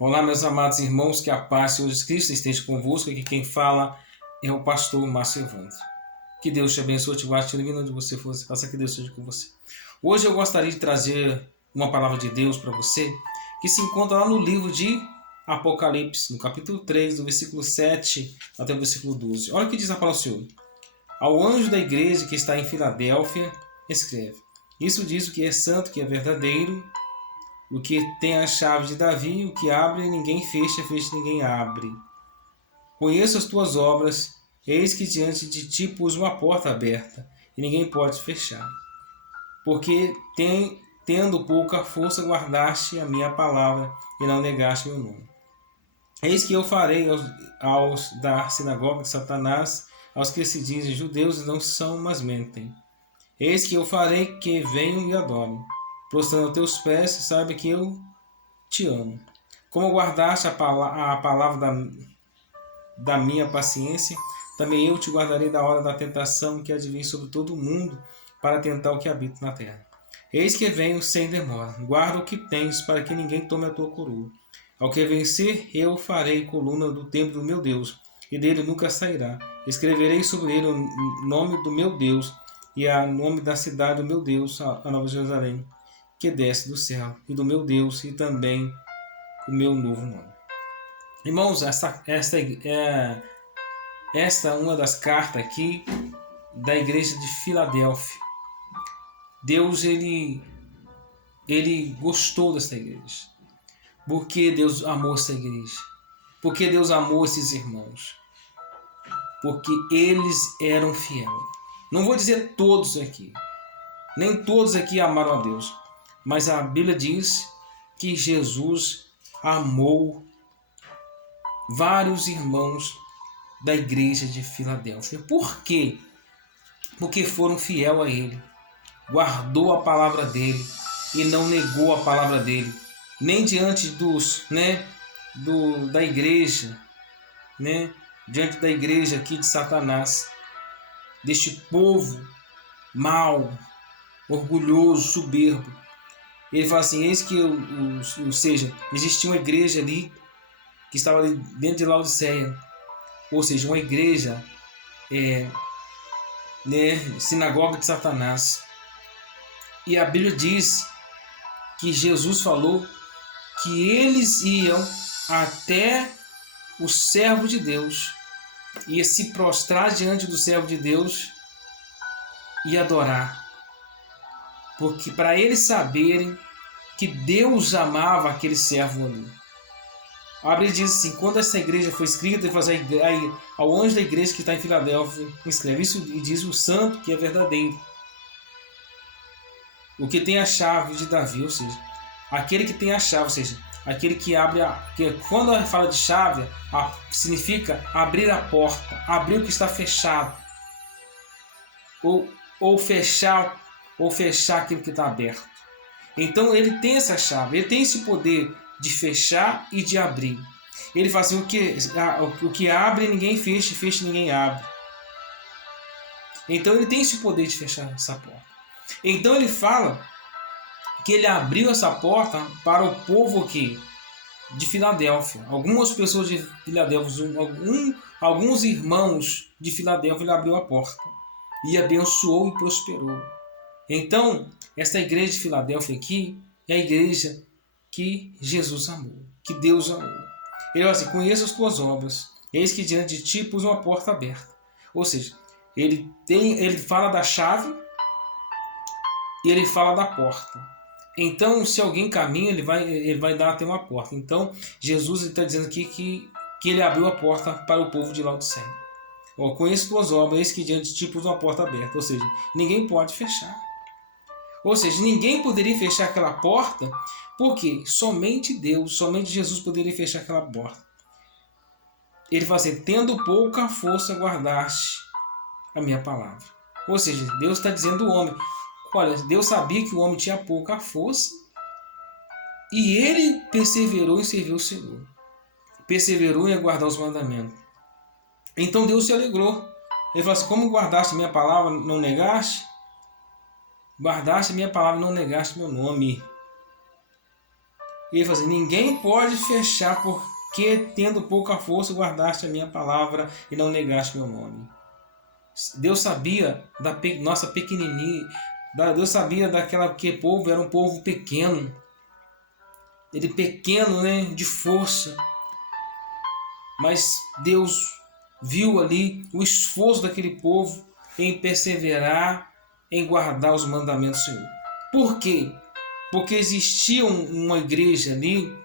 Olá, meus amados irmãos, que a paz de Jesus Cristo esteja convosco. Aqui quem fala é o pastor Márcio Evandro. Que Deus te abençoe, te guarde, te ilumine onde você for, faça que Deus seja com você. Hoje eu gostaria de trazer uma palavra de Deus para você, que se encontra lá no livro de Apocalipse, no capítulo 3, do versículo 7 até o versículo 12. Olha o que diz a palavra do Senhor. Ao anjo da igreja que está em Filadélfia, escreve: Isso diz o que é santo, que é verdadeiro, o que tem a chave de Davi, o que abre ninguém fecha, fecha ninguém abre. Conheço as tuas obras, eis que diante de ti pus uma porta aberta, e ninguém pode fechar. Porque tendo pouca força guardaste a minha palavra, e não negaste meu nome. Eis que eu farei aos da sinagoga de Satanás, aos que se dizem judeus e não são, mas mentem. Eis que eu farei que venham e adorem. Prostrando a teus pés, sabe que eu te amo. Como guardaste a palavra da minha paciência, também eu te guardarei da hora da tentação que advém sobre todo o mundo, para tentar o que habita na terra. Eis que venho sem demora. Guarda o que tens, para que ninguém tome a tua coroa. Ao que vencer, eu farei coluna do templo do meu Deus, e dele nunca sairá. Escreverei sobre ele o nome do meu Deus, e o nome da cidade do meu Deus, a Nova Jerusalém, que desce do céu, e do meu Deus, e também o meu novo nome. Irmãos, esta é uma das cartas aqui da igreja de Filadélfia. Deus, ele gostou dessa igreja. Por que Deus amou essa igreja? Por que Deus amou esses irmãos? Porque eles eram fiéis. Não vou dizer todos aqui. Nem todos aqui amaram a Deus. Mas a Bíblia diz que Jesus amou vários irmãos da igreja de Filadélfia. Por quê? Porque foram fiel a ele, guardou a palavra dele e não negou a palavra dele, nem diante da igreja, diante da igreja aqui de Satanás, deste povo mau, orgulhoso, soberbo. Ele fala assim: eis que, ou seja, existia uma igreja ali que estava ali dentro de Laodiceia, ou seja, uma igreja, sinagoga de Satanás. E a Bíblia diz que Jesus falou que eles iam até o servo de Deus, ia se prostrar diante do servo de Deus e adorar, porque para eles saberem que Deus amava aquele servo ali. A Bíblia diz assim: quando essa igreja foi escrita, ele faz ao anjo da igreja que está em Filadélfia, escreve isso, e diz o santo que é verdadeiro, o que tem a chave de Davi, ou seja, aquele que tem a chave, ou seja, aquele que abre quando a gente fala de chave, significa abrir a porta, abrir o que está fechado, ou fechar aquilo que está aberto. Então ele tem essa chave, ele tem esse poder de fechar e de abrir. Ele faz assim: o que abre ninguém fecha, fecha ninguém abre. Então ele tem esse poder de fechar essa porta. Então ele fala que ele abriu essa porta para o povo aqui de Filadélfia. Algumas pessoas de Filadélfia, alguns irmãos de Filadélfia, ele abriu a porta e abençoou e prosperou. Então, essa igreja de Filadélfia aqui é a igreja que Jesus amou, que Deus amou. Ele fala assim: conheça as tuas obras, eis que diante de ti pus uma porta aberta. Ou seja, ele fala da chave e ele fala da porta. Então, se alguém caminha, ele vai dar até uma porta. Então, Jesus está dizendo aqui que ele abriu a porta para o povo de Laodiceia. Conheço tuas obras, eis que diante de ti pus uma porta aberta. Ou seja, ninguém pode fechar. Ou seja, ninguém poderia fechar aquela porta, porque somente Deus, somente Jesus poderia fechar aquela porta. Ele fala assim: tendo pouca força guardaste a minha palavra. Ou seja, Deus está dizendo ao homem: olha, Deus sabia que o homem tinha pouca força e ele perseverou em servir o Senhor. Perseverou em guardar os mandamentos. Então Deus se alegrou. Ele falou assim: como guardaste a minha palavra, não negaste? Guardaste a minha palavra, não negaste meu nome. E ele fala assim, ninguém pode fechar, porque tendo pouca força guardaste a minha palavra e não negaste meu nome. Deus sabia da nossa pequenininha, Deus sabia daquela que povo era um povo pequeno. Ele pequeno, né, de força. Mas Deus viu ali o esforço daquele povo em perseverar, em guardar os mandamentos do Senhor. Por quê? Porque existia uma igreja ali,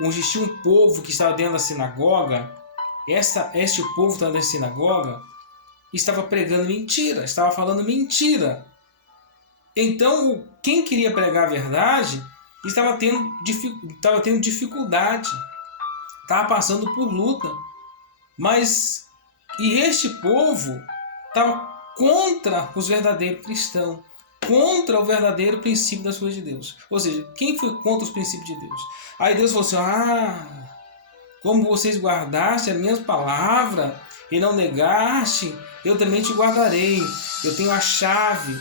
existia um povo que estava dentro da sinagoga. Este povo que estava dentro da sinagoga estava pregando mentira, estava falando mentira. Então, quem queria pregar a verdade estava tendo dificuldade, estava passando por luta. Mas, e este povo estava contra os verdadeiros cristãos, contra o verdadeiro princípio das coisas de Deus. Ou seja, quem foi contra os princípios de Deus? Aí Deus falou assim, como vocês guardaste a minha palavra e não negaste, eu também te guardarei. Eu tenho a chave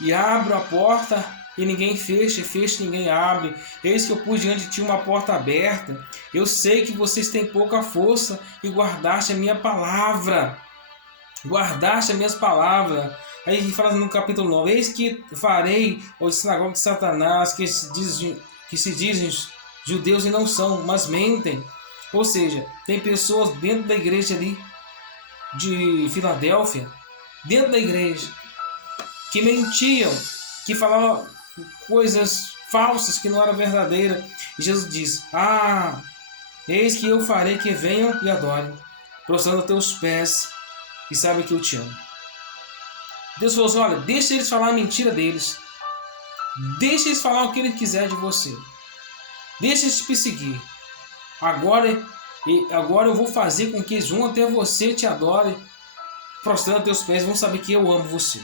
e abro a porta e ninguém fecha, fecha e ninguém abre. Eis que eu pus diante de ti uma porta aberta. Eu sei que vocês têm pouca força e guardaste a minha palavra. Guardaste as minhas palavras. Aí ele fala no capítulo 9, eis que farei os sinagogas de Satanás, que se dizem judeus e não são, mas mentem. Ou seja, tem pessoas dentro da igreja ali de Filadélfia, dentro da igreja, que mentiam, que falavam coisas falsas que não eram verdadeiras. E Jesus diz, eis que eu farei que venham e adorem, prostrando a teus pés, e sabem que eu te amo. Deus falou assim, olha, deixa eles falar a mentira deles. Deixa eles falar o que eles quiserem de você. Deixa eles te perseguir. Agora eu vou fazer com que eles vão até você, te adorem, prostrando a teus pés, vão saber que eu amo você.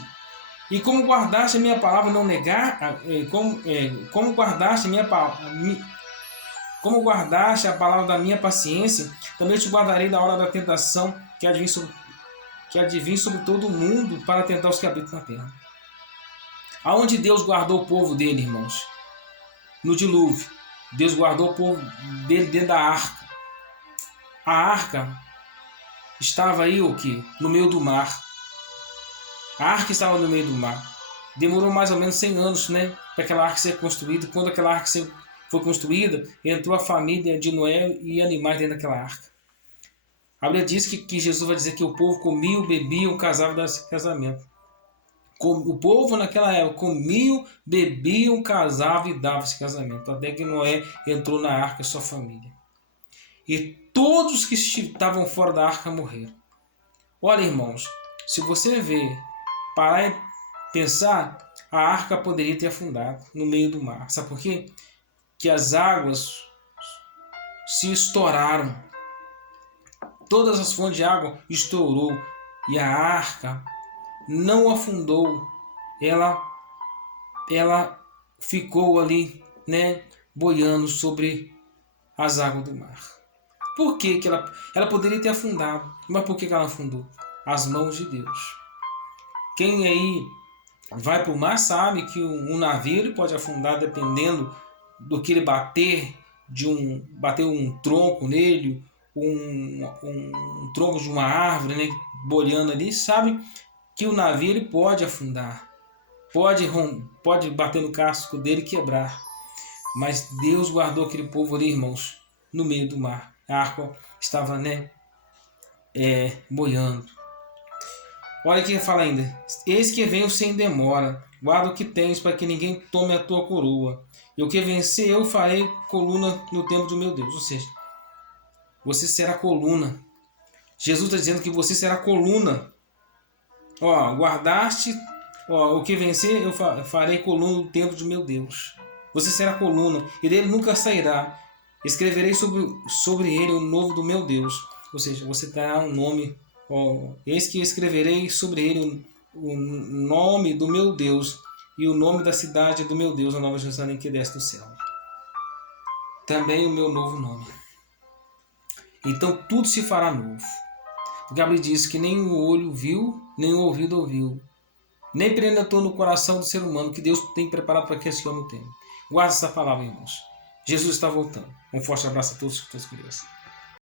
E como guardaste a minha palavra, não negar, como guardaste a minha palavra, como guardaste a palavra da minha paciência, também te guardarei da hora da tentação que há de vir sobre todo o mundo para tentar os que habitam na terra. Aonde Deus guardou o povo dele, irmãos? No dilúvio. Deus guardou o povo dele dentro da arca. A arca estava aí o quê? No meio do mar. A arca estava no meio do mar. Demorou mais ou menos 100 anos, né, para aquela arca ser construída. Quando aquela arca foi construída, entrou a família de Noé e animais dentro daquela arca. A Bíblia diz que Jesus vai dizer que o povo comia, bebia, casava e dava casamento. O povo naquela época comia, bebia, casava e dava esse casamento. Até que Noé entrou na arca, sua família. E todos que estavam fora da arca morreram. Olha, irmãos, se você ver, parar e pensar, a arca poderia ter afundado no meio do mar. Sabe por quê? Que as águas se estouraram. Todas as fontes de água estourou e a arca não afundou. Ela ficou ali, né, boiando sobre as águas do mar. Por que ela poderia ter afundado? Mas por que ela afundou? As mãos de Deus. Quem aí vai para o mar sabe que um navio ele pode afundar dependendo do que ele bater, bater um tronco nele, um tronco de uma árvore, né, boiando ali, sabe que o navio ele pode afundar, pode bater no casco dele e quebrar. Mas Deus guardou aquele povo ali, irmãos, no meio do mar. A arca estava, né, boiando. Olha o que ele fala ainda. Eis que venho sem demora. Guarda o que tens para que ninguém tome a tua coroa. E o que vencer eu farei coluna no templo do meu Deus. Ou seja, você será coluna. Jesus está dizendo que você será coluna. Guardaste, o que vencer eu farei coluna no templo do meu Deus. Você será coluna e dele nunca sairá. Escreverei sobre ele o novo do meu Deus. Ou seja, você terá um nome. Eis que escreverei sobre ele o nome do meu Deus e o nome da cidade do meu Deus, a Nova Jerusalém que desce do céu. Também o meu novo nome. Então tudo se fará novo. O Gabriel diz que nem o olho viu, nem o ouvido ouviu, nem penetrou no coração do ser humano que Deus tem preparado para aqueles que amam o tempo. Guarda essa palavra, irmãos. Jesus está voltando. Um forte abraço a todos com Deus.